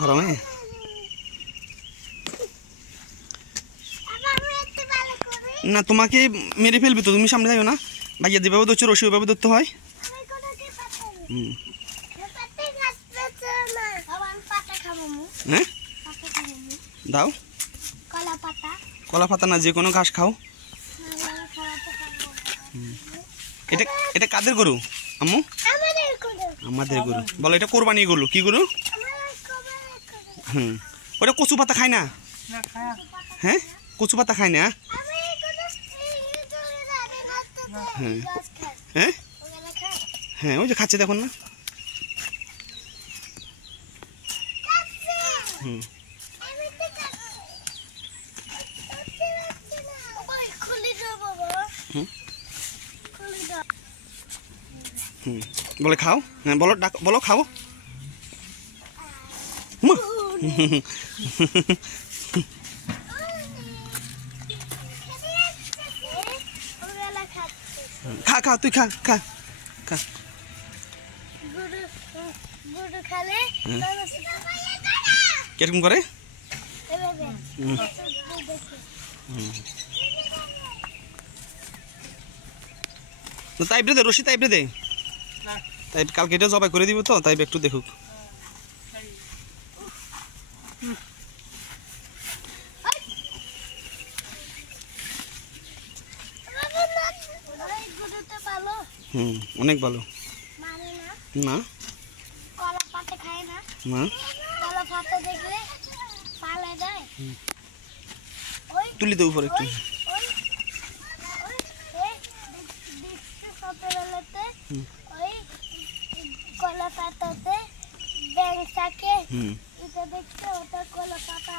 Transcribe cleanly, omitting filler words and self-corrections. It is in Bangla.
গরমে না তোমাকে মেরে ফেলবি তো, তুমি সামনে যাও না। ভাইয়া যেভাবে ধরছো রশি ওইভাবে ধরতে হয়। হ্যাঁ দাও, কলা পাতা না যে কোনো ঘাস খাও। এটা এটা কাদের গরু আম্মু? আমাদের গরু। বলো এটা কোরবানি গরু। কি গরু? ওটা কচু পাতা খায় না? হ্যাঁ কচু পাতা খায় না। হ্যাঁ হ্যাঁ হ্যাঁ ওই যে খাচ্ছে দেখুন না। বলে খাও। হ্যাঁ বলো বলো খাও। খা খা তুই খা খা খা। কিরকম করে? তাইবরে দে রশি, তাইবরে দে। তাই কালকে এটা জবাই করে দিব তো, তাই একটু দেখুক। অনেক ভালো না। না তুলি দে উপরে একটু। কলা পাতাতে ব্যাং থাকে, এটা দেখতে ওটা কলা পাতা